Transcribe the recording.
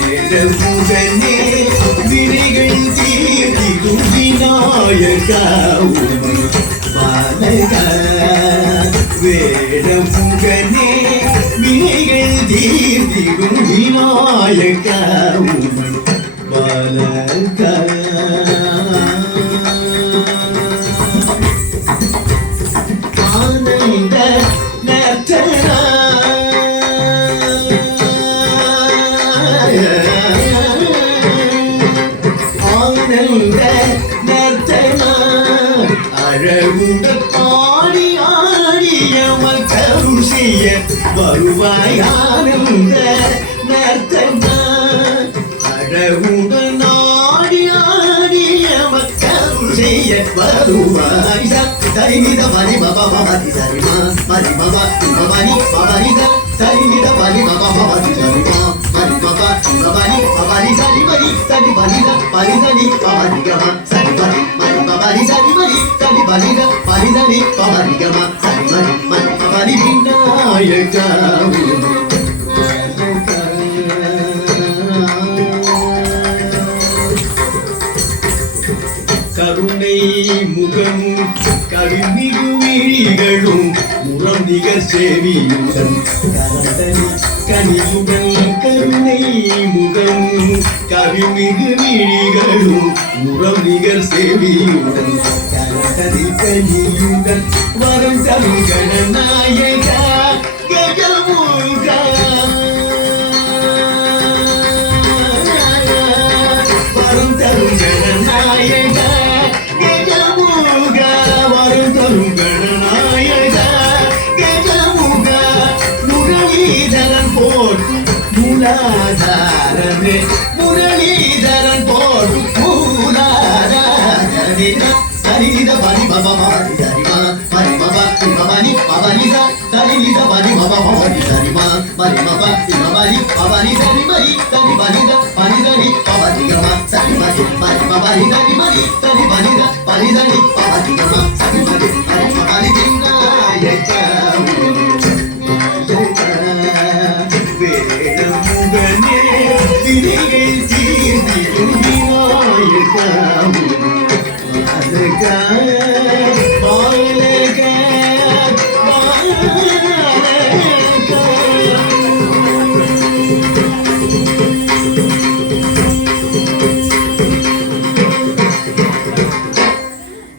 வேடமுகனே வினைகள் தீர்த்திடும் விநாயகா உமை பாலகா வேடமுகனே வினைகள் தீர்த்திடும் விநாயகா உமை பாலகா ஆனந்த நர்த்தனா ஆனந்த நர்த்தனா அழகுட பாடி ஆடியமல் கருள் செய்ய வருவாய் ஆனந்த நர்த்தனா அழகுட நாடி ஆடியமல் கருள் செய்ய வருவாய் சரிமித மணி பபா மதி சரிமா மணி பபா மணி பபனி சரிமித மணி பபா மதி சரிமா மணி பபா மணி பபனி சரிமணி சரி பனித பரிதனி பபனி கம சரி பனி மணி பபனி சரிமணி சரி பனித பரிதனி பபனி கம சரி மணி மணி பபனி விநாயகா கருணை முகமும் கவிமிகு விழிகளும் முறம் நிகர் சேவியுடன் கனியுடன் கருணை முகமும் கவிமிகு விழிகளும் முறம் நிகர் சேவியுடன் கரதனில் கனியுடன் வரம் தரும் கணநாயகா கஜமுகா வரம் தரும் கணநாயகா மூலாதாரமே முரளிதரன் போடும் மூலாதாரமே சரிலித பனி பபா மதி சரிமா மணி பபா பபனி பபனிதா சரிலித பனி பபா மதி சரிமா மணி பபா பபனி பபனி சரிமணி சரி பனித பனிதனி பபனி கமா சரி மணி மணி பபனி சரிமணி சரி பனித பனிதனி பபனி கமா சரி மணி மணி பபனி விநாயகா வேடமுகனே வினைகள் தீர்த்திடும் விநாயகா